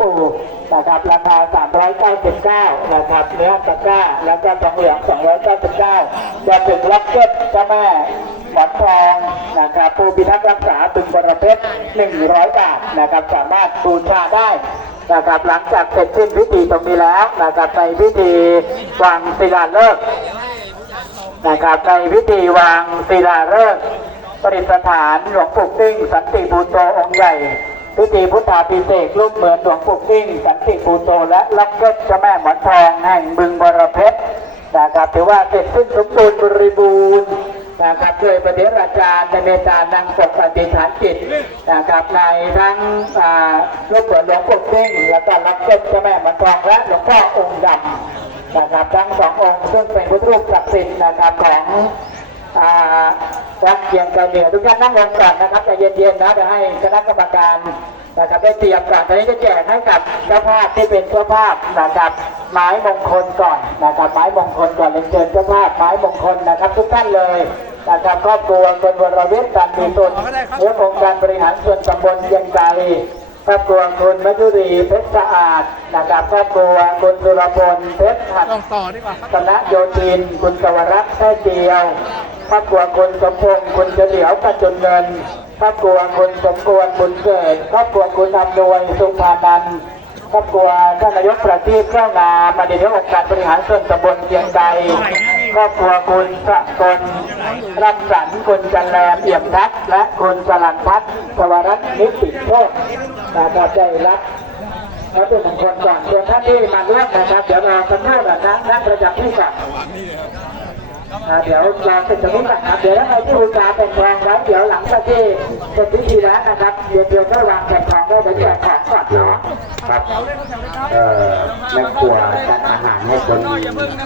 ปู่นะครับราคา 399 นะครับ เนื้อตะกร้า แล้วก็ทองเหลือง 299จะถึงล็อกเก็ตเจ้าแม่หมอนทองนะครับผู้พิทักษ์รักษาตึงบรเพชร100 บาทนะครับ สามารถบูชาได้นะครับหลังจากเสร็จสิ้นพิธีตรงนี้แล้วนะครับในพิธีวางศิลาฤกษ์นะครับในพิธีวางศิลาฤกษ์ประดิษฐานหลวงปู่ติ้งสันติภูโตองค์ใหญ่ พิธีพุทธาภิเษกรูปเหมือนหลวงปู่ติ้งสันติภูโตและล็อกเก็ตเจ้าแม่หมอนทองแห่งบึงบรเพชรนะครับถือว่าเสร็จสิ้นสมบูรณ์บริบูรณ์นะครับโดยประเดชอาจารย์ในเมตตานางปกปฏิฐานจิตนะครับในทั้งอ่ารูปเหมือนหลวงปู่ติ้งและก็ล็อกเก็ตเจ้าแม่หมอนทองและหลวงพ่อองค์ดำนะครับทั้งสององค์ซึ่งเป็นพุทธรูปศักดิ์สิทธิ์นะครับของ อ่าวัดเชียงไกรเหนือทุกท่านนั่งลงก่อนนะครับใจเย็นๆนะเดี๋ยวให้คณะกรรมการนะครับได้เตรียมก่อนตอนนี้จะแจกให้กับเจ้าภาพที่เป็นเจ้าภาพนะครับไม้มงคลก่อนนะครับไม้มงคลก่อนเรียนเชิญเจ้าภาพไม้มงคลนะครับ ทุกท่านเลยนะครับครอบครัวคนวรเวทการมีตนเรื่ององค์การบริหารส่วนตำบลเชียงไกรครอบครัวคุณมัจุรีเพชรสะอาดนะครับครอบครัวคุณสุรพลเพชรหัดต้องต่อดีกว่าครับคณะโยธิน คุณสวรักษ์แท้เดียว ครอบครัวคุณสมพงษ์คุณเฉลียวกระจุนเงินครอบครัวคุณสมควรบุญเกิดครอบครัวคุณอำนวยสุภานันครอบครัวท่านนายกประทีปเจ้างามมาดีนายกองค์การบริหารส่วนตำบลเชียงใดครอบครัวคุณสะกลรับสรรค์คุณจันแรมเอี่ยมทัศและคุณสลันพัฒน์สวรัตน์นิติโชคนะครับได้รับแล้วเป็นมงคลก่อนส่วนท่านที่มาร่วมนะครับ เดี๋ยวรอสักครู่นะครับนั่งประจำที่ก่อนอ่า เดี๋ยวรอเป็นสมุดนะครับเดี๋ยวถ้าใครที่อุตส่าห์เป็นทองแล้วเดี๋ยวหลังจากที่เสร็จพิธีแล้วนะครับเดี๋ยวเดี๋ยวก็วางแผ่นทองได้เดี๋ยวแจกของก่อนนะครับเอ่อแม่ครัวจัดอาหารให้คน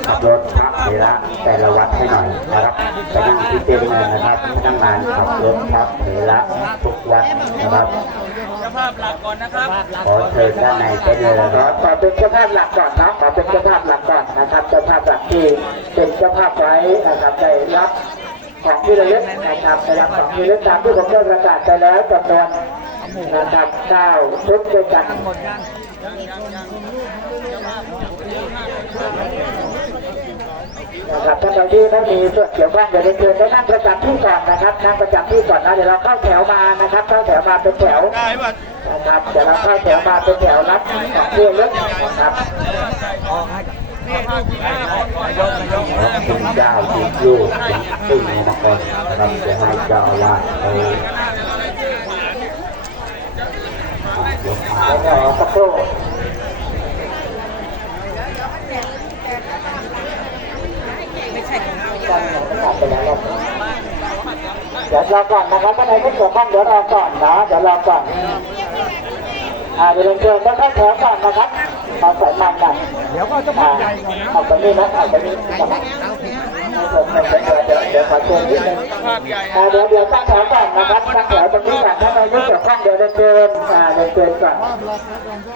ขับรถพระเถระแต่ละวัดให้หน่อยนะครับไปนั่งที่เต็นท์เลยนะครับพนักงานขับรถพระเถระทุกวัดนะครับ ภาพหลักก่อนนะครับขอเชิญด้านในเต็นท์เลยนะขคอรับขอเป็นเจ้าภาพหลักก่อนเนาะขอเป็นเจ้าภาพหลักก่อนนะครับเจ้าภาพหลักที่เป็นเจ้าภาพไว้นะครับได้รับของที่ระลึกนะครับได้รับของที่ระลึกตามที่ผมได้ประกาศไปแล้วจำนวนนะครับเก้าชุดด้วยกัน นะครับท่านใดที่ไม่มีส่วนเกี่ยวข้องเดี๋ยวเรียนเชิญได้นั่งประจำที่ก่อนนะครับนั่งประจำที่ก่อนนะเดี๋ยวเราเข้าแถวมานะครับเข้าแถวมาเป็นแถวได้ป่ะนะครับเดี๋ยวเราเข้าแถวมาเป็นแถวรับของเพื่อนเล็กนะครับคุณเจ้าจิตลูกซึ่งในนครนะครับจะให้เจ้าอาวาสไปยกมาเดี๋ยวรอสักครู่การหนูประกาศ ไปแล้วรอบเดี๋ยวรอก่อนนะครับท่านใดไม่เกี่ยวข้องเดี๋ยวรอก่อนนะเดี๋ยวรอก่อนอ่าเดี๋ยวเรียนเชิญได้เข้าแถวก่อนนะครับมาใส่มันกันเดี๋ยวก็จะมาใหญ่ก่อนนะเอาไปนี่นะเอาไปนี่นะครับเดี๋ยว เดี๋ยวขอเชิญนิดนึงเดี๋ยวเดี๋ยวตั้งแถวก่อนนะครับตั้งแถวตรงนี้ก่อนถ้าเราไม่เกี่ยวข้งเดี๋ยวเดินเดินอ่าเดินเดินก่อน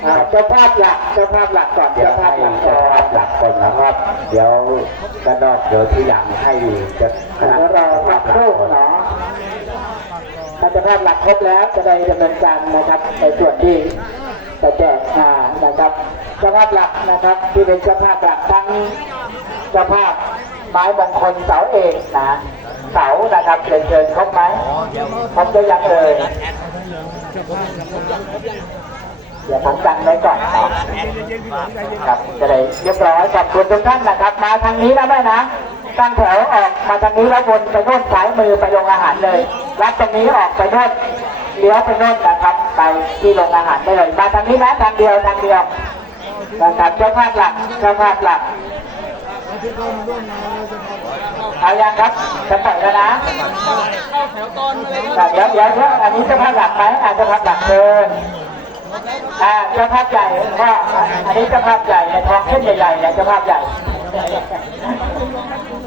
อ่าเจ้าภาพหลักเจ้าภาพหลักก่อนเดี๋ยเจ้าวภาให้พหลักก่เจ้าอน ภาพหลักก่อนนะครับ เดี๋ยวกระดอกเดี๋ยวที่หลังให้จะคณะเดี๋ยวรอเจ้าสัภากพหลักครู่ก่อนเนาะถ้าเจ้าภาพหลักครบแล้วจะได้ดำเนินการนะครับในส่วนที่จะแจกมานะครับเจ้าภาพหลักนะครับที่เป็นเจ้าภาพหลักทั้งเจ้าภาพ ไม้มงคลเสาเอกนะเสานะครับเชิญเชิญครบไหมครบหรือยังเอ่ยเดี๋ยวผมกันไว้ก่อนครับจะได้เรียบร้อยขอบคุณทุกท่านนะครับ มาทางนี้นะแม่นะตั้งแถวออกมาทางนี้แล้ววนไปโน่นสายมือไปโรงอาหารเลยรับตรงนี้ออกไปโน่นเลี้ยวไปโน่นนะครับ ไปที่โรงอาหารได้เลย มาทางนี้นะทางเดียวทางเดียวนะครับเจ้าภาพหลักเจ้าภาพหลัก เอายังครับจะปล่อยแล้วนะเข้าแถวตอนมาเลยคอะรับเดี๋ยวเดี๋ยวเดี๋ยวอันนี้เจ้าภาพหลักไหมอะเจ้าภาพหลักเชิญอ่าเจ้าภาพใหญ่ก็อันนี้เจ้าภาพใหญ่ในทองเส้นใหญ่ๆเนี่ยเจ้าภาพใหญ่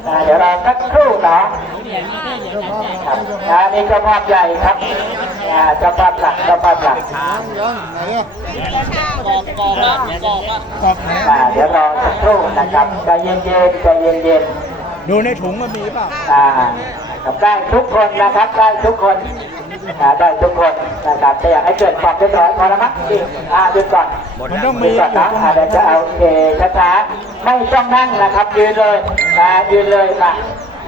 อ่าเดี๋ยวเราสักครู่เนาะครับอ่านี่เจ้าภาพใหญ่ครับอ่าเจ้าภาพหลักเจ้าภาพหลักกรอบกรอบอะกรอบอะกรอบไหนอ่าเดี๋ยวรอสักครู่นะครับใจเย็นๆใจเย็นดูในถุงมันมีเปล่าๆอ่าครับได้ทุกคนนะครับได้ทุกคนอ่าได้ทุกคนนะครับแต่อยากให้เกิดความเรียบร้อยพอแล้วมั้งนี่อ่าหยุดก่อนมันต้องหยุมีดก่อนนะอ่าเดี๋ยวจะเอาโอเคช้าๆ ไม่ต้องนั่งนะครับ ยืนเลยนะยืนเลยมา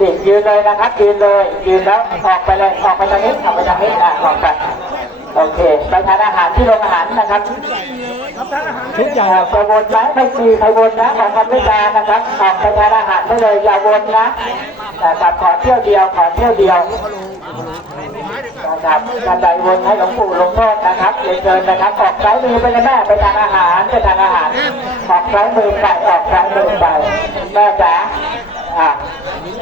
ดิยืนเลยนะครับ ยืนเลย ยืนแล้วออกไปเลยออกไปทางนี้ออกไปทางนี้อะออกไปโอเคไปทานอาหารที่โรงอาหารนะครับทุกอย่างอ่าจะวนไหมไม่มีใครวนนะของกันไม่มานะครับออกไปทานอาหารได้เลยอย่าวนนะนะครับขอเที่ยวเดียวขอเที่ยวเดียว นะครับการใดวนให้หลวงปู่ลงโทษนะครับเรียนเชิญนะครับออกซ้ายมือไปนะแม่ไปทานอาหารไปทานอาหาร ออกซ้ายมือไปออกซ้ายมือไปแม่จ๋าอ่า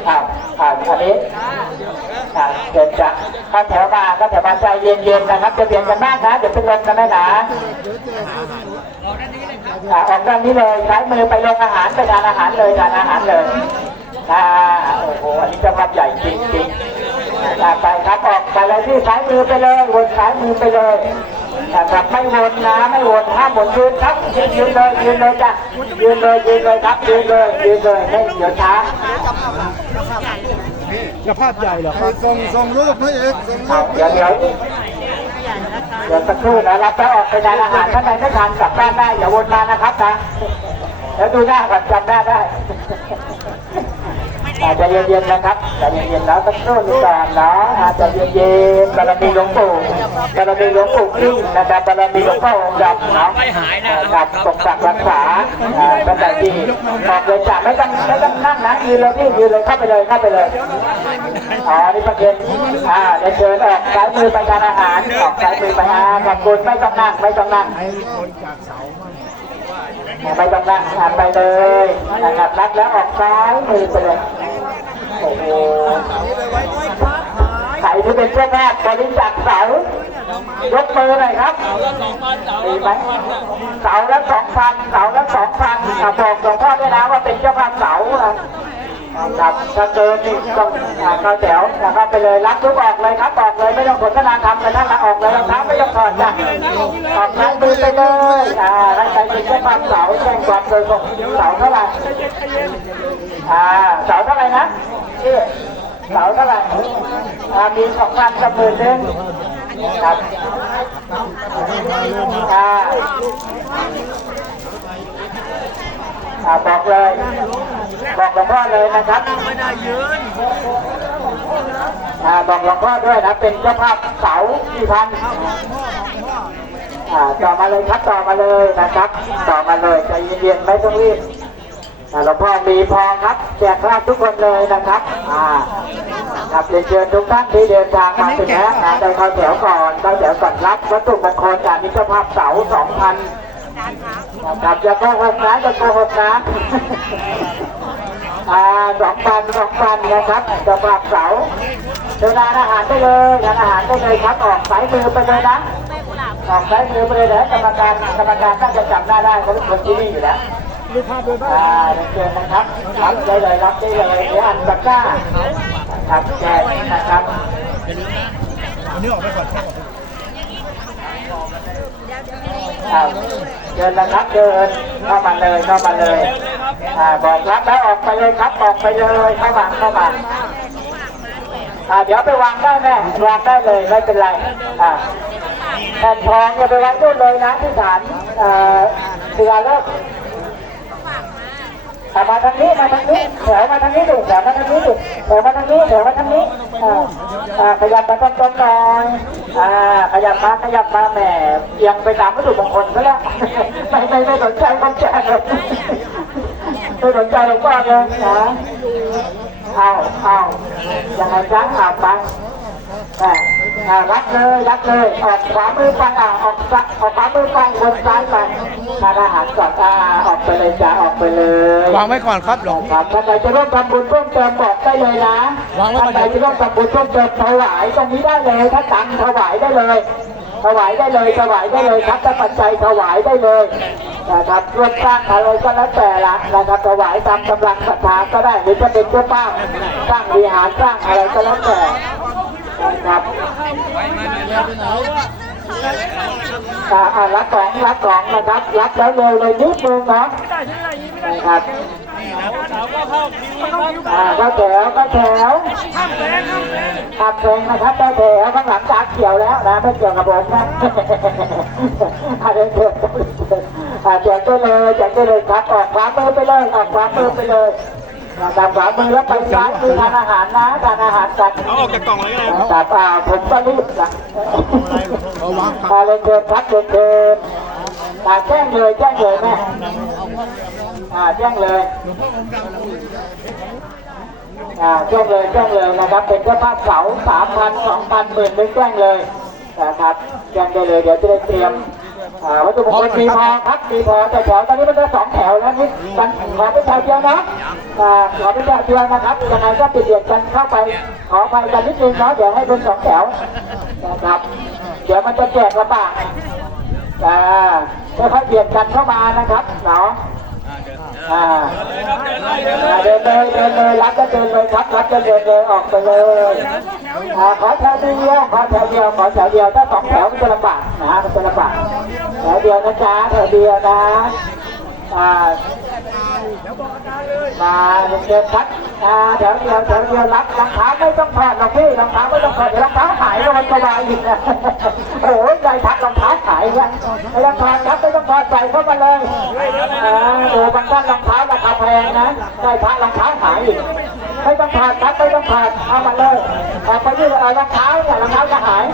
อ่าอ่าอันนี้อ่าเดินจะข้าแถวมาข้าแถวมาใจเย็นๆนะครับจะเบียดกันมากนะเดี๋ยวเป็นลมกันแม่หนาอ่าออกด้านนี้เลยซ้ายมือไปลงอาหารไปทานอาหารเลยทานอาหารเลยอ่าโอ้โหอันนี้จะภาพใหญ่จริงจริงๆ ไปครับออกไปเลยที่ซ้ายมือไปเลยวนซ้ายมือไปเลยนะครับไม่วนนะไม่วนห้ามวนยืนครับยืนยืนเลยยืนเลยจ้ะยืนเลยยืนเลยครับยืนเลยยืนเลยไม่เดี๋ยวช้าจะภาพใหญ่เหรอครับส่งส่งรูปให้เอกส่งรูเอาปเดี๋ยวเดี๋ยวเดี๋ยวสักครู่นะรับแล้วออกไปทานอาหารท่านใดไม่ทานกลับบ้านได้อย่าวนมานะครับนะแล้วดูหน้าก่อนจำหน้าได้ อาจจะเย็นๆนะครับใจเย็นๆแล้วสักครู่หนึงก่อนเนาะอาจจะเย็นๆบารมีหลวงปู่บารมีหลวงปู่ขึ้นนะครับบารมีหลวงพ่อองค์ดำเนาะนะครับปกปักรักษาอ่าตั้งแต่ที่บอกเลยจ้ะไม่ต้องไม่ต้องนั่งนะยืนเลยพี่ยืนเลยเข้าไปเลยเข้าไปเลยอ๋อนี่ประเด็นอ่าเดี๋ยวเชิญออกซ้ายมือไปทานอาหารออกซ้ายมือไปอ่าขอบคุณไม่ต้องนั่งไม่ต้องนั่งไม่ต้องนั่งทานไปเลยนะครับรับแล้วออกซ้ายมือไปเลย โอ้โหใครที่เป็นเจ้าแม่บริจาคเสายกมือหน่อยครับมีไหมเสาละสองพันเสาละสองพันอะบอกหลวงพ่อด้วยนะว่าเป็นเจ้าภาพเสาครับถ้าเกินนี่ต้องอ่าเข้าแถวนะครับไปเลยรับทุกออกเลยครับออกเลยไม่ต้องสนทนาธรรมกันนะละออกเลยรองเท้าไม่ต้องถอดจ้ะออกซ้ายมือไปเลยอ่าท่านใดเป็นเจ้าภาพเสาแจ้งความโดยตรงเสาเท่าไหร่อ่าเสาเท่าไหร่นะ นี่เสาเท่าไหร่อ่ามีสองพันกับหมื่นหนึ่งครับอ่าบอกเลย บอกหลวงพ่อเลยนะครับอ่าบอกหลวงพ่อด้วยนะเป็นเจ้าภาพเสาที่พันอ่าต่อมาเลยครับต่อมาเลยนะครับ ต่อมาเลยใจเย็นๆไม่ต้องรีบ หลวงพ่อมีพอครับแจกราบทุกคนเลยนะครับอ่าครับเรียนเชิญทุกท่านที่เดินทางมาถึงแล้วนะได้เข้าแถวก่อนเข้าแถวก่อนรับวัตถุมงคลจากนิจภาพเสาสองพันครับอย่าโกหกนะอย่าโกหกนะอ่าสองพันสองพันนะครับเจะภาพเสาเดินทานอาหารได้เลยทานอาหารได้เลยครับออกสายมือไปเลยนะออกสายมือไปเลยนะกรรมการกรรมการน่าจะจำหน้าได้เขาเป็นคนที่นี่อยู่แล้ว ดูภาพดูภาพอ่าเชิญนะครับรับได้เลยรับได้เลยเดี๋ยวอันตะก้าครับแจกนะครับอันนี้ออกไปก่อนครับเชิญนะครับเดินเข้ามาเลยเข้ามาเลยอ่าบอกรับแล้วออกไปเลยครับออกไปเลยเข้ามาเข้ามาอ่าเดี๋ยวไปวางได้แม่วางได้เลยไม่เป็นไรอ่าแผ่นทองอย่าไปไว้นู่นเลยนะที่ฐานเอ่อเสือเลิก มาทางนี้มาทางนี้แถวมาทางนี้ดูแถวมาทางนี้ดูแถวมาทางนี้แถวมาทางนี้อ่าอ่าขยับมาตรงๆหน่อยอ่าขยับมาขยับมาแหมเอียงไปตามวัตถุมงคลซะแล้วไม่ไม่ไม่สนใจความแจกเลยไม่สนใจหลวงพ่อเลยนะเอาเอายังไงจ้าอ่าไปอ่าอ่า รับเลยรับเลย ออกขวามือไปอ่าออกซ้ายออกขวามือไปวนซ้ายไปทานอาหารก่อนอ่าออกไปเลยจ้าออกไปเลยวางไว้ก่อนครับหลวงครับท่านใดจะร่วมทำบุญเพิ่มเติมบอกได้เลยนะวางไว้ท่านใดจะร่วมทำบุญเพิ่มเติมถวายตรงนี้ได้เลยถ้าตังค์ถวายได้เลย ถวายได้เลยถวายได้เลยครับถ้าปัจจัยถวายได้เลยนะครับร่วมสร้างอะไรก็แล้วแต่ละนะครับถวายตามกำลังศรัทธาก็ได้หรือจะเป็นเจ้าป้าสร้างวิหารสร้างอะไรก็แล้วแต่นะ ครับอ่ารับของรับของนะครับรับแล้วเร็วเลยนิดนึงเนาะนะครับอ่าเข้าแถวเข้าแถวขับแซงนะครับเข้าแถวข้างหลังจากเขียวแล้วนะไม่เกี่ยวกับผมนะอ่าเดินเดินอ่าแจกได้เลยแจกได้เลยครับออกขวามือไปเลยออกขวามือไปเลย ตามขวามือแล้วไปซ้ายมือทานอาหารนะทานอาหารกันเอาออกจากกล่องเลยก็ได้แต่อ่าผมก็รีบนะเอาวางอ่าเดินเดินครับเดินเดินอ่าแจ้งเลยแจ้งเลยแม่อ่าแจ้งเลยอ่าแจ้งเลยแจ้งเลยนะครับ เป็นเจ้าภาพเสาสามพันสองพันหมื่นเป็นแจ้งเลยนะครับแจ้งได้เลยเดี๋ยวจะได้เตรียม อ่าวัตถุมงคลมีพอครับมีพอแต่แถวตอนนี้มันจะสองแถวแล้วนี่กันขอเป็นแถวเดียวนะอ่าขอเป็นแถวเดียวนะครับยังไงก็ปิดเบียดกันเข้าไปขอไปกันนิดนึงเนาะเดี๋ยวให้เป็นสองแถวนะครับเดี๋ยวมันจะแจกลำบากอ่าค่อยๆเบียดกันเข้ามานะครับเนาะ อ่าเดินเลยเดินเลยรับก็เดินเลยครับรับก็เดินเลยออกไปเลยอ่าขอแถวเดียวขอแถวเดียวขอแถวเดียวถ้าสองแถวมันจะลำบากนะมันจะลำบากแถวเดียวนะจ๊ะแถวเดียวนะ อ่ามาเดินทักอ่าแถวเดี๋ยวแถวเดี๋ยวรับรองเท้าไม่ต้องถอดหรอกพี่รองเท้าไม่ต้องถอดเดี๋ยวรองเท้าหายแล้วมันสบายอีกนะโอ้ยใจทักรองเท้าหายเนี่ยไม่ต้องถอดครับไม่ต้องถอดใส่เข้ามาเลยอ่าโอ้บางท่านรองเท้าราคาแพงนะได้พระรองเท้าหายอีกไม่ต้องถอดครับไม่ต้องถอดเอามาเลยออกไปที่เออรองเท้าเนี่ยรองเท้าจะหาย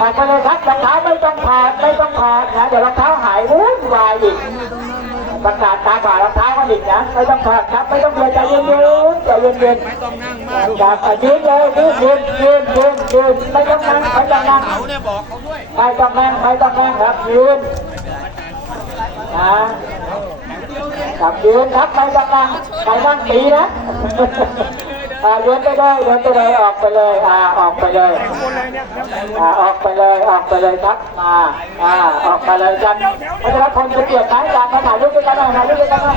ออกไปเลยครับรองเท้าไม่ต้องถอดไม่ต้องถอดนะเดี๋ยวรองเท้าหายวุ่นวายอีก ประกาศตาบ่ารองเท้ามาอีกนะ ไม่ต้องถอดครับ ไม่ต้องเลยใจเย็นๆใจเย็นๆไม่ต้องนั่งมากครับยืนเลยยืนยืนยืนยืนยืนไม่ต้องนั่งไม่ต้องนั่งเขาเนี่ยบอกเขาด้วยไม่ต้องนั่งไม่ต้องนั่งครับยืนนะครับยืนครับไม่ต้องนั่งใครนั่งตีนะ อ่าเดินไปเลยเดินไปเลยออกไปเลยอ่าออกไปเลยอ่าออกไปเลยออกไปเลยครับมาอ่าออกไปเลยกันพัชรพลจะเกียรติไหมจานมาถ่ายรูปด้วยกันหน่อยถ่ายรูปด้วยกันหน่อย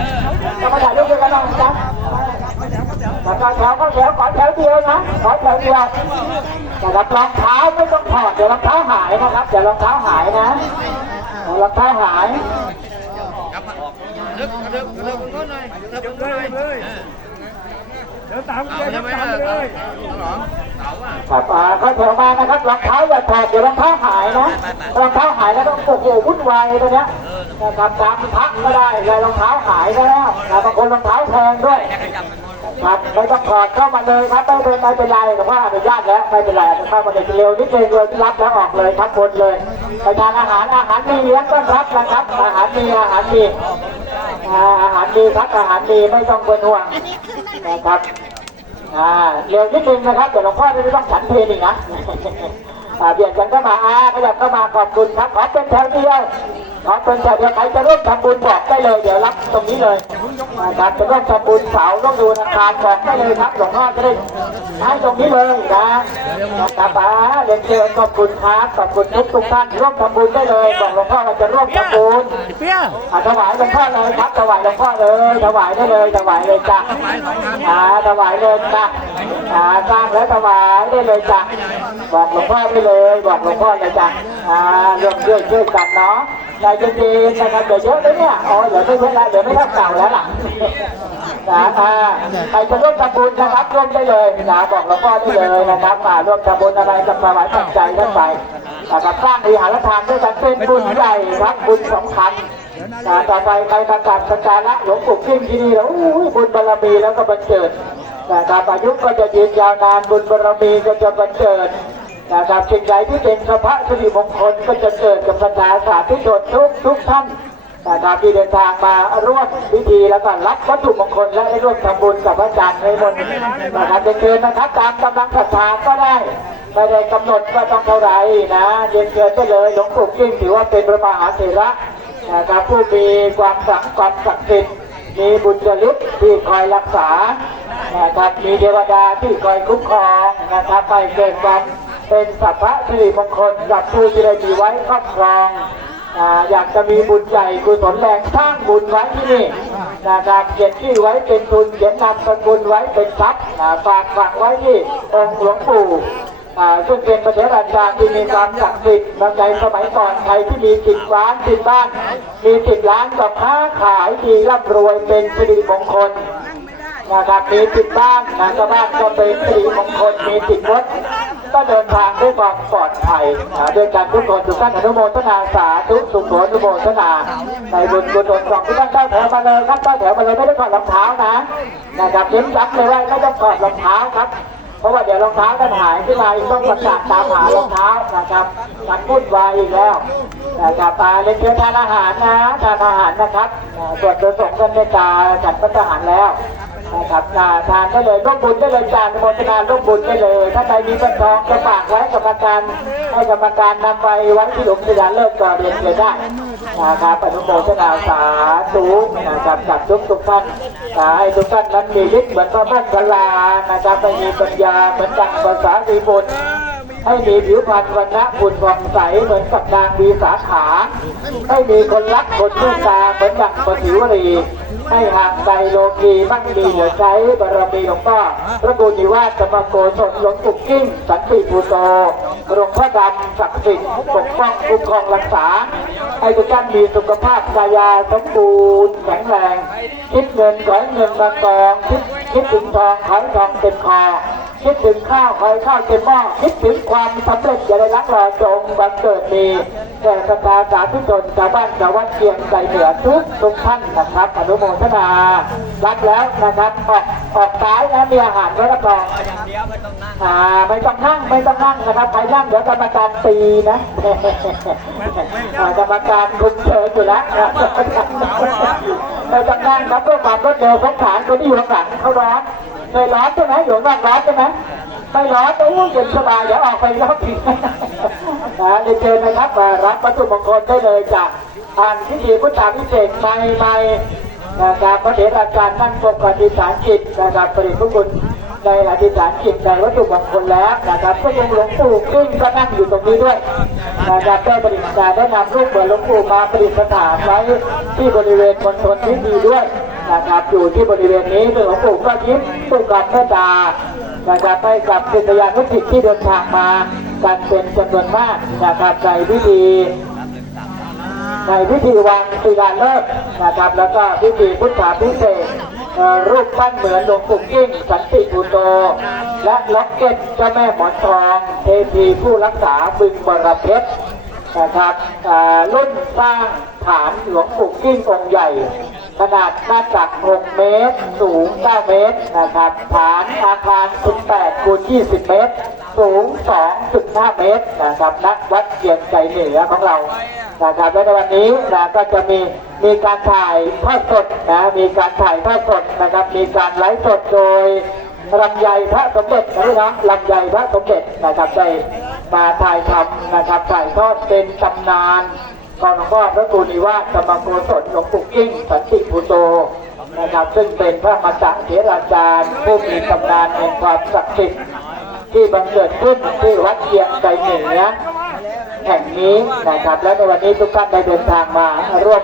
จะมาถ่ายรูปด้วยกันหน่อยจ้ะแล้วก็แถวก็แถวขอแถวเดียวนะขอแถวเดียวแต่รับรองเท้าไม่ต้องถอดเดี๋ยวรองเท้าหายนะครับเดี๋ยวรองเท้าหายนะรองเท้าหายเลิกเลิกเลิกมันก็หน่อยเลิกมันก็หน่อยเลยเดี๋ยวตามเลยตามเลยครับอ่าก็แถวมานะครับรองเท้าอย่าถอดเดี๋ยวรองเท้าหายนะรองเท้าหายแล้วต้องโอ้โหวุ่นวายตัวเนี้ยนะครับตามพักก็ได้เลยรองเท้าหายไปแล้วนะบางคนรองเท้าแพงด้วย ครับไม่ต้องถอดเข้ามาเลยครับไม่เป็นไม่เป็นไรแต่ว่าอนุญาตแล้วไม่เป็นไรเข้ามาเด็กเร็วนิดนึงเลยรับแล้วออกเลยครับบนเลยไปทานอาหารอาหารมีเลี้ยงต้อนรับนะครับ อาหารมีอาหารมีอาหารมีครับอาหารมีไม่ต้องเป็นห่วงนะครับอ่าเร็วนิดนึงนะครับเดี๋ยวหลวงพ่อจะไม่ต้องฉันเพลงอีกนะอ่าเบียดกันก็มาอาขยับเข้ามาขอบคุณครับขอเป็นแถวเดียว ขอเป็นแถวเดียวใครจะร่วมทำบุญบอกได้เลย เดี๋ยวรับตรงนี้เลยนะครับจะร่วมทำบุญเสาต้องดูธนาคารบอกได้เลยครับหลวงพ่อจะได้ให้ตรงนี้เลยนะนะครับอ่าเรียนเชิญขอบคุณครับขอบคุณทุกทุกท่านร่วมทำบุญได้เลยบอกหลวงพ่อว่าจะร่วมทำบุญอาถวายหลวงพ่อเลยครับถวายหลวงพ่อเลยถวายได้เลยถวายเลยจ้ะอ่าถวายเลยจ้ะอ่าสร้างแล้วถวายได้เลยจ้ะบอกหลวงพ่อได้เลย บอกหลวงพ่อเลยจ้ะอ่าเรื่องเรื่องช่วยกันเนาะใจเย็นๆนะครับเดี๋ยวเยอะเลยเนี่ยอ๋อเดี๋ยวไม่เยอะแล้วเดี๋ยวไม่เท่าเก่าแล้วล่ะนะอ่าใครจะร่วมทำบุญนะครับร่วมได้เลยนะบอกหลวงพ่อได้เลยนะครับมาร่วมทำบุญอะไรกับถวายปัจจัยกันไปนะครับสร้างวิหารทานด้วยกันเป็นบุญใหญ่ครับบุญสำคัญอ่าต่อไปใครประกาศสักการะหลวงปู่ขึ้นที่นี่แล้วอุ้ยบุญบารมีแล้วก็บันเจิดนะครับอายุก็จะยืนยาวนานบุญบารมีก็จะบันเจิด นะครับสิ่งใดที่เป็นสภาพสิริมงคลก็จะเกิดกับประชาสาธุชนทุกทุกท่านนะครับที่เดินทางมาร่วมพิธีแล้วก็รับวัตถุมงคลและได้ร่วมทำบุญกับพระอาจารย์ในมนต์นะครับเชิญนะครับตามกำลังศรัทธาก็ได้ไม่ได้กำหนดว่าต้องเท่าไหร่นะเรียนเชิญได้เลยหลวงปู่กิ้งถือว่าเป็นพระมหาเถระนะครับผู้มีความสังความศักดิ์สิทธิ์มีบุญจริตที่คอยรักษานะครับมีเทวดาที่คอยคุ้มครองนะครับไปเกิดความ เป็นสัพพะสิริมงคลกับผู้ที่ได้มีไว้ครอบครองอยากจะมีบุญใหญ่กุศลแรงสร้างบุญไว้ที่นี่นะครับเขียนชื่อไว้เป็นทุนเขียนนามสกุลไว้เป็นทรัพย์ฝากฝากไว้ที่องค์หลวงปู่ซึ่งเป็นประเทศอาจารย์ที่มีความศักดิ์สิทธิ์บางในสมัยก่อนใครที่มีสิบล้านสิบบ้าน มีสิบล้านกับค้าขายดีร่ำรวยเป็นสิริมงคล นะครับมีติดบ้านนะชาวบ้านก็เป็นสิริมงคลมีติดรถก็เดินทางด้วยความปลอดภัยนะด้วยการทุกคนทุกท่านอนุโมทนาสาธุสุขโขอนุโมทนาในบุญกุศลของทุกท่านเข้าแถวมาเลยครับเข้าแถวมาเลยไม่ได้ถอดรองเท้านะนะครับเน้นย้ำเลยว่าไม่ต้องถอดรองเท้าครับเพราะว่าเดี๋ยวรองเท้ากันหายขึ้นมาต้องประกาศตามหารองเท้านะครับมันวุ่นวายอีกแล้วนะครับปลาเล่นเชิญทานอาหารนะทานอาหารนะครับส่วนประสงค์กันเมตตาจัดพัฒหารแล้ว นะครับทานได้เลยร่วมบุญได้เลยจานโมทนาร่วมบุญได้เลย ถ้าใครมีเงินทองก็ฝากไว้กรระการให้กรระการนำไปไว้ที่หลุมศิลาเลิกก่อนเรียนเชิญได้นะครับอนุโมทนาสาธุนะครับจับทุกทุกท่านขอให้ทุกท่านนั้นมีฤทธิ์เหมือนพระพุทธลานะครับมีปัญญาเหมือนดังภาษาดีบุตร ให้มีผิวพรรณวันณะบุญผ่องใสเหมือนกับนางมีสาขา ให้มีคนรักคนเมตตาเหมือนดังปฏิวรีให้ห่างไกลโลกีมั่งมีเหลือใช้บารมีหลวงพ่อพระบุญนิวาสสมโกศลหลวงปู่กิ้งสันติภูโตหลวงพ่อดำศักดิ์สิทธิ์ปกป้องคุ้มครองรักษาให้ทุกท่านมีสุขภาพกายาสมบูรณ์แข็งแรงคิดเงินขอให้เงินมากองคิดคิดถึงทองขอให้ทองเต็มคอ คิดถึงข้าวคอยข้าวเต็มหม้อคิดถึงความสำเร็จอย่าได้รักรอจงบังเกิดมีแก่สตาสาธุชนชาวบ้านชาววัดเชียงใจเหนือทุกทุกท่านนะครับอนุโมทนารับแล้วนะครับออกออกซ้ายนะมีอาหารไว้รับรองอ่าไม่ต้องนั่งไม่ต้องนั่งนะครับใครนั่งเดี๋ยวกรรมการตีนะกรรมการคุมเชิญอยู่แล้วไม่ต้องนั่งครับเพื่อความรวดเร็วของฐานคนที่อยู่ข้างหลังเขาร้อน เคยร้อนใช่ไหมอยู่ข้างนอกร้อนใช่ไหมไม่ร้อนโอ้ยเย็นสบายเดี๋ยวออกไปรอบทีนะเรียนเชิญนะครับมารับวัตถุมงคลได้เลยจากทางพิธีพุทธาพิเศษกใหม่ๆนะครับพระเดชอาจารย์นั่งปกอธิษฐานจิตนะครับปริพุคุณในอธิษฐานจิตในวัตถุมงคลแล้วนะครับก็ยังหลวงปู่ขึ้นก็นั่งอยู่ตรงนี้ด้วยนะครับได้ประดิษฐ์การได้นำรูปเหมือนหลวงปู่มาประดิษฐานไว้ที่บริเวณมณฑลที่ดีด้วย นะครับอยู่ที่บริเวณนี้หลวงปู่ก็ยิ้มด้วยความเมตตานะครับให้กับศิษยานุศิษย์ที่เดินทางมากันเป็นจำนวนมากนะครับในพิธีในพิธีวางศิลาฤกษ์นะครับ แล้วก็พิธีพุทธาพิเศษรูปปั้นเหมือนหลวงปู่กิ้งสันติภูโต และล็อกเก็ตเจ้าแม่หมอนทองเทพีผู้รักษาบึงบรเพชรนะครับรุ่นสร้างฐานหลวงปู่กิ้งองค์ใหญ่ ขนาดหน้าจักร6เมตร สูง 9 เมตรนะครับ ฐานอาคาร 18คูณ20 เมตร สูง 2.5 เมตรนะครับ นักวัดเกียงใจเหนือของเรา นะครับ และในวันนี้นะก็จะมีมีการถ่ายทอดสดนะ มีการถ่ายทอดสดนะครับ มีการไลฟ์สดโดยลำไยพระสมเด็จนะพี่น้องลำไยพระสมเด็จนะครับได้มาถ่ายทำนะครับถ่ายทอดเป็นตำนาน ของหลวงพ่อพระกุณีวาสสมโกศลหลวงปู่กิ้งสันติภูโตนะครับซึ่งเป็นพระมาจากเถราจารย์ผู้มีตำนานแห่งความศักดิ์สิทธิ์ที่บังเกิดขึ้นที่วัดเชียงใจเหนือแห่งนี้นะครับและในวันนี้ทุกท่านได้เดินทางมาร่วม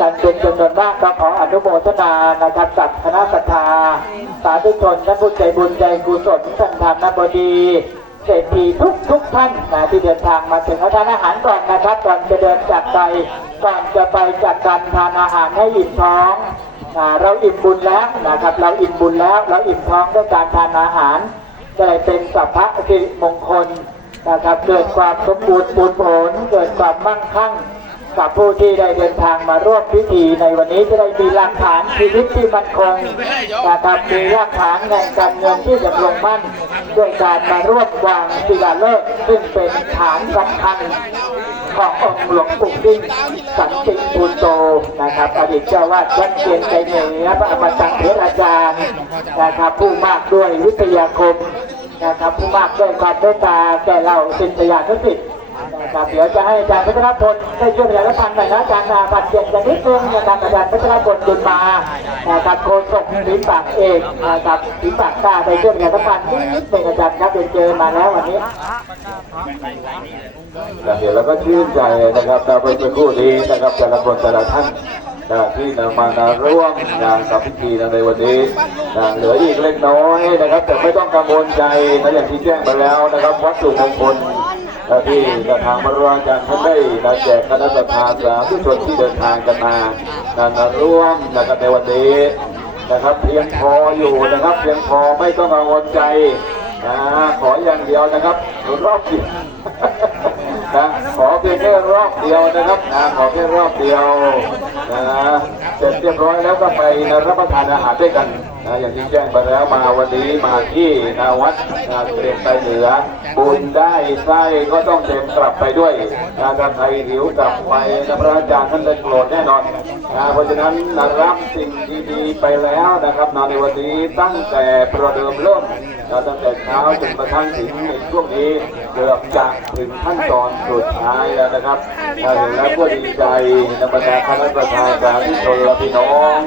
กันเป็นจำนวนมากก็ขออนุโมทนานะครับกับคณะสัตยาสาธุชนท่านผู้ใจบุญใจกุศลท่านทานบดี เศรษฐีทุกทุกท่านนะที่เดินทางมาถึงทานอาหารก่อนนะครับก่อนจะเดินจากไปก่อนจะไปจากการทานอาหารให้อิ่มท้องนะเราอิ่มบุญแล้วนะครับ เราอิ่มบุญแล้วเราอิ่มท้องด้วยการทานอาหารจะได้เป็นสัพพะสิริมงคลนะครับเกิดความสมบูรณ์ปูนผลเกิดความมั่งคั่ง กับผู้ที่ได้เดินทางมาร่วมพิธีในวันนี้จะได้มีหลักฐานชีวิตที่มั่นคงนะครับมีหลักฐานในการเงินที่ดำรงมั่นด้วยการมาร่วมวางศิลาฤกษ์ซึ่งเป็นฐานสำคัญขององค์หลวงปู่ดิ้งสันติภูโตนะครับอดีตเจ้าวาดวัดเชียงใจเหนือพระอมตะเถราจารย์นะครับผู้มากด้วยวิทยาคมนะครับผู้มากด้วยความเมตตาแก่เราศิษยานุศิษย์ นะครับเดี๋ยวจะให้อาจารย์พัชรพลได้ช่วยประชาสัมพันธ์หน่อยนะอาจารย์นาบัตรเจ็บกันนิดนึงนะครับอาจารย์พัชรพลบุญมานะครับโฆษกศิลปากเอกนะครับศิลปากกล้าได้ช่วยประชาสัมพันธ์นิดนึงอาจารย์ครับเดี๋ยวเจอมาแล้ววันนี้เดี๋ยวเราก็ชื่นใจนะครับเราเป็นคู่นี้นะครับแต่ละคนแต่ละท่านนะที่นำมานะร่วมงานกับพิธีในวันนี้นะเหลืออีกเล็กน้อยนะครับ แต่ไม่ต้องกังวลใจนะอย่างที่แจ้งไปแล้วนะครับ วัตถุมงคล นะที่นะทางมระราชาท่านได้นแจกคณะสัตยาสาธุชนที่เดินทางกันมานะนะร่วมนะครับในวันนี้นะครับเพียงพออยู่นะครับ เพียงพอไม่ต้องกังวลใจนะขอ อย่างเดียวนะครับรอบเดียวนะขอเพียงแค่รอบเดียวนะครับนะขอแค่รอบเดียวนะเสร็จเรียบร้อยแล้วก็ไปนะรับประทานอาหารด้วยกันนะอย่างที่แจ้งไปแล้วมาวันนี้มาที่นาวัดนาเตรียมไปเหนือ บุญได้ไส้ก็ต้องเต็มกลับไปด้วยนะถ้าใครหิวกลับไปนะพระอาจารย์ท่านได้โปรดแน่นอนนะเพราะฉะนั้นนะรับสิ่งดีๆไปแล้วนะครับนะในวันนี้ตั้งแต่ประเดิมเริ่ม นะตั้งแต่เช้าจนกระทั่งถึงในช่วงนี้เกือบจะถึงขั้นตอนสุดท้ายแล้วนะครับถ้าเห็นแล้วก็ดีใจนะบรรดาคณะประธานสาธุชนและพี่น้อง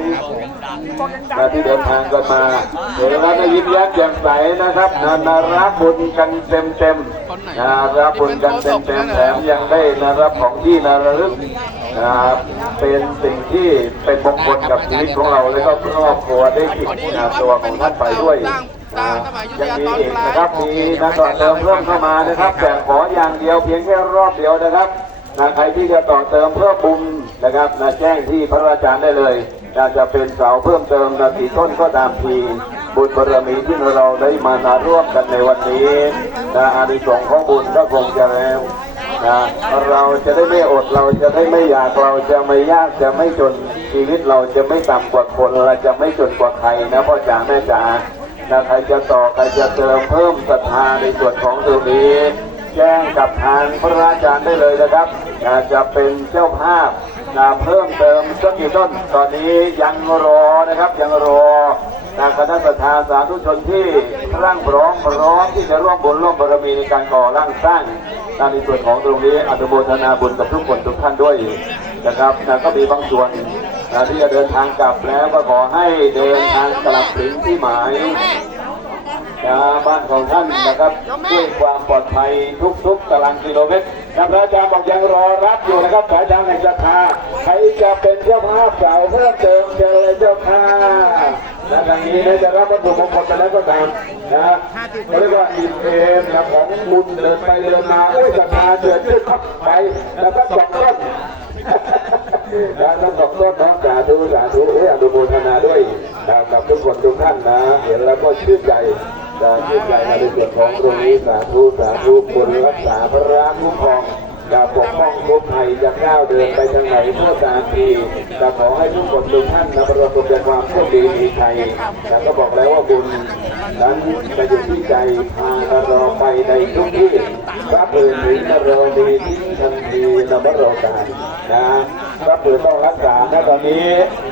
นะที่เดินทางกันมาเห็นแล้วก็ยิ้มแย้มแจ่มใสนะครับนะนารับบุญกันเต็มเต็มนะรับบุญกันเต็มเต็มแถมยังได้นะรับของที่นาระลึกนะเป็นสิ่งที่เป็นมงคลกับชีวิตของเราและก็ครอบครัวได้ติดงาตัวของท่านไปด้วย อ่ายังมีอีกนะครับมีนักต่อเติมเพิ่มเข้ามานะครับแต่ขออย่างเดียวเพียงแค่รอบเดียวนะครับนะใครที่จะต่อเติมเพิ่มบุญนะครับนะแจ้งที่พระอาจารย์ได้เลยนะจะเป็นเสาเพิ่มเติมนะกี่ต้นก็ตามทีบุญบารมีที่เราได้มานาร่วมกันในวันนี้นะอานิสงส์ของบุญก็คงจะแล้วนะเราจะได้ไม่อดเราจะได้ไม่อยากเราจะไม่ยากจะไม่จนชีวิตเราจะไม่ต่ำกว่าคนเราจะไม่จนกว่าใครนะพ่อจ๋าแม่จ๋า นะใครจะต่อใครจะเติมเพิ่มศรัทธาในส่วนของตรงนี้ แจ้งกับทางพระอาจารย์ได้เลยนะครับนะจะเป็นเจ้าภาพนะเพิ่มเติมสักกี่ต้น ตอนนี้ยังรอนะครับยังรอนะคณะศรัทธาสาธุชนที่ร่างพร้อมพร้อมที่จะร่วมบุญร่วมบารมีในการก่อร่างสร้างนะในส่วนของตรงนี้อนุโมทนาบุญกับทุกคนทุกท่านด้วยนะครับนะก็มีบางส่วน ที่จะเดินทางกลับแล้วก็ขอให้เดินทางกลับถึงที่หมายนะบ้านของท่านนะครับด้วยความปลอดภัยทุกๆตารางกิโลเมตรนะพระอาจารย์บอกยังรอรับอยู่นะครับสายทางแห่งศรัทธาใครจะเป็นเจ้าภาพเก่าเพิ่มเติมเจอเลยเจ้าค่ะนะทางนี้นะจะรับวัตถุมงคลไปแล้วก็ตามนะเรียกว่าอินเอมนะของบุญเดินไปเดินมาโอ้ยศรัทธาเกิดขึ้นครับไปแล้วก็สองต้น นะต้องขอบคุณน้องสาธุสาธุเอ้ยอนุโมทนาด้วยนะกับทุกคนทุกท่านนะ เห็นแล้วก็ชื่นใจนะชื่นใจในส่วนของตรงนี้สาธุสาธุบุรักษาพระราคุ้มครองจะปกป้องทุกภัยจะก้าวเดินไปทางไหนเพื่อการทีจะขอให้ทุกคนทุกท่านนะประสบแต่ความโชคดีมีชัยแต่ก็บอกแล้วว่าบุญนั้นจะอยู่ที่ใจพาเราไปในทุกที่รับเอ่ยถึงเราดีที่ทันทีนะพระเราการนะ พระปืนต้องรักษานตอนนี้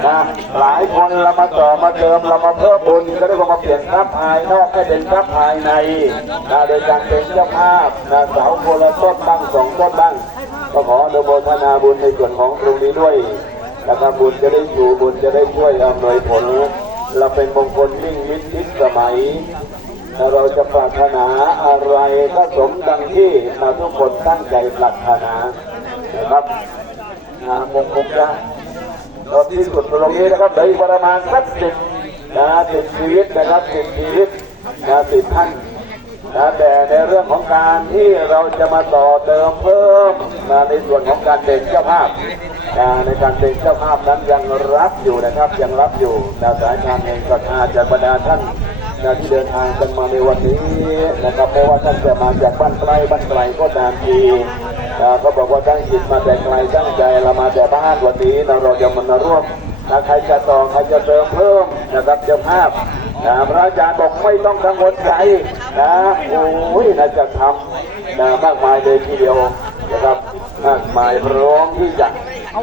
นะหลายคนเรามาต่อมาเติมเรามาเพิ่มบุญก็ได้มาเปลี่ยนทรัพย์ภายนอกให้เป็นทรัพย์ภายในนะโดยการเป็นเจ้าภาพนะเสาโคนละต้นบ้างสองต้นบ้างก็ขออนุโมทนาบุญในส่วนของตรงนี้ด้วยนะครับบุญจะได้อยู่บุญจะได้ช่วยอำนวยผล เราเป็นมงคลยิ่งมิตรทิศสมัยเราจะปรารถนาอะไรก็สมดังที่เราทุกคนตั้งใจปรารถนานะครับ นะคงคงจะเราที่สุดตรงนี้นะครับเหลืออีกประมาณสักสิบนะสิบชีวิตนะครับสิบชีวิตนะสิบท่านนะแต่ในเรื่องของการที่เราจะมาต่อเติมเพิ่มนะในส่วนของการเป็นเจ้าภาพนะในการเป็นเจ้าภาพนั้นยังรับอยู่นะครับ ยังรับอยู่นะสายงานแห่งศรัทธาจากบรรดาท่านนะที่เดินทางกันมาในวันนี้นะครับเพราะว่าท่านจะมาจากบ้านไกลบ้านไกลก็ตามที ก็บอกว่าตั้งจิตมาแต่ไกลตั้งใจเรามาแต่บ้านวันนี้เราจะมาร่วมนะใครจะต่อใครจะเติมเพิ่มนะครับเจ้าภาพนะพระอาจารย์บอกไม่ต้องกังวลใจนะโอ้ยน่าจะทำนะมากมายเลยทีเดียวนะครับมากมายพร้อมที่จะ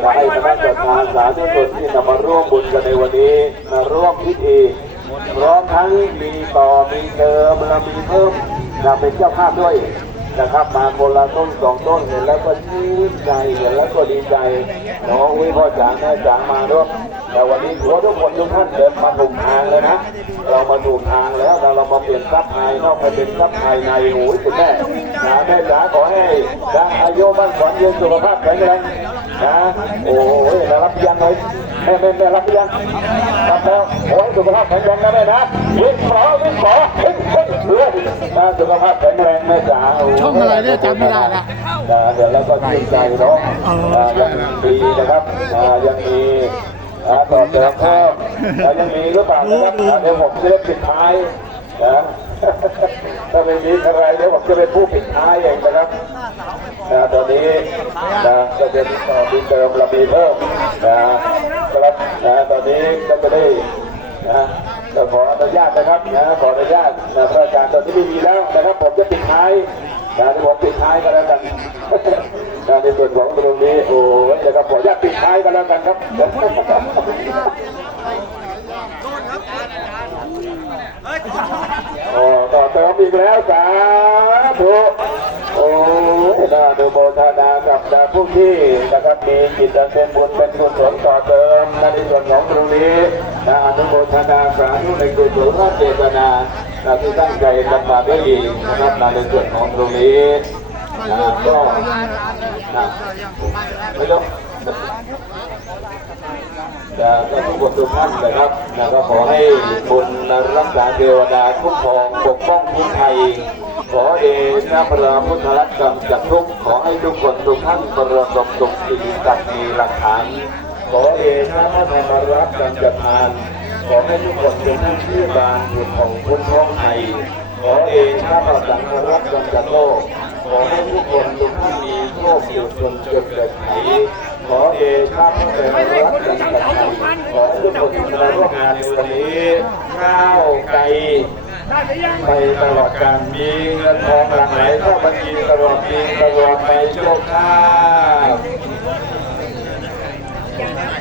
จะให้คณะจัดงานสาธุชนที่นำมาร่วมบุญกันในวันนี้มาร่วมพิธีพร้อมทั้งมีต่อมีเติมและมีเพิ่มนะเป็นเจ้าภาพด้วย นะครับ มาคนละต้นสองต้นเห็นแล้วก็ชื่นใจเห็นแล้วก็ดีใจน้องวิพ่อจ๋าแม่จ๋ามาด้วยแต่วันนี้ขอทุกคนทุกท่านเดินมาถูกทางเลยนะ เรามาถูกทางแล้วเราเรามาเปลี่ยนทรัพย์ภายนอกไปเป็นทรัพย์ภายในโอ้ยคุณแม่นะแม่จ๋าขอให้ไดังอายุบ้านขวัญยืนสุขภาพแข็งแรงนะโอ้ยรับยังเลย แม่แม่แม่รับยังรับแล้วโอ้ยสุขภาพแข็งแรงนะแม่นะวิ่งขอวิ่งขอเฮ้ยเฮ้ยเฮ้ยนะสุขภาพแข็งแรงแม่จ๋าช่องอะไรเนี่ยจำไม่ได้ละเดี๋ยวแล้วก็ชื่นใจเนาะยังดีนะครับยังมีนะต่อเติมเพิ่มแล้วยังมีหรือเปล่านะครับเดี๋ยวผมจะได้ปิดท้ายนะถ้าไม่มีอะไรเดี๋ยวผมจะเป็นผู้ปิดท้ายเองนะครับนะตอนนี้นะก็จะมีต่อมีเติมเรามีเพิ่มนะครับ นะตอนนี้ก็จะได้นะก็ขออนุญาตนะครับนะขออนุญาตนะพระอาจารย์ตอนนี้ไม่มีแล้วนะครับ ผมจะปิดท้ายนะเดี๋ยวผมปิดท้ายกันแล้วกันนะในส่วนของตรงนี้โอ้ยนะครับขออนุญาตปิดท้ายกันแล้วกันครับโอ้ต่อเติมอีกแล้วสาธุ โอ้น่าดูโมทนากับนะผู้ที่นะครับมีจิตเป็นบุญเป็นกุศลต่อเติมในส่วนของตรงนี้นะอนุโมทนาสาธุในกุศลเจตนานะที่ตั้งใจกันมาด้วยดีนะครับนในส่วนของตรงนี้นะก็นะไม่ต้องจะก็ทุกคนทุกท่านนะครับนะก็ขอให้บุญรักษาเทวดาคุ้มครองปกป้องทุกไทย ขอเอชะพระพุทธรัตน์กรรมจากทุกขอให้ทุกคนทุกท่านประสบสุขสิ่งศักดิ์มีหลักฐานขอเอชะพระธรรมรัตน์กรรมจากทานขอให้ทุกคนทุกท่านชื่อบานบุญของพุทธท้องไทยขอเอชะพระสังฆรัตน์กรรมจากโลกขอให้ทุกคนทุกท่านมีโชคอยู่จนจนเกิดไขขอเอชาพระเจ้ารักกันกันขอทุกคนที่มาร่วมงานในวันนี้ก้าวไกล ไปตลอดการมีเงินทองหลั่งไหลเข้าบัญชีตลอดปีตลอดไปโชคลาภ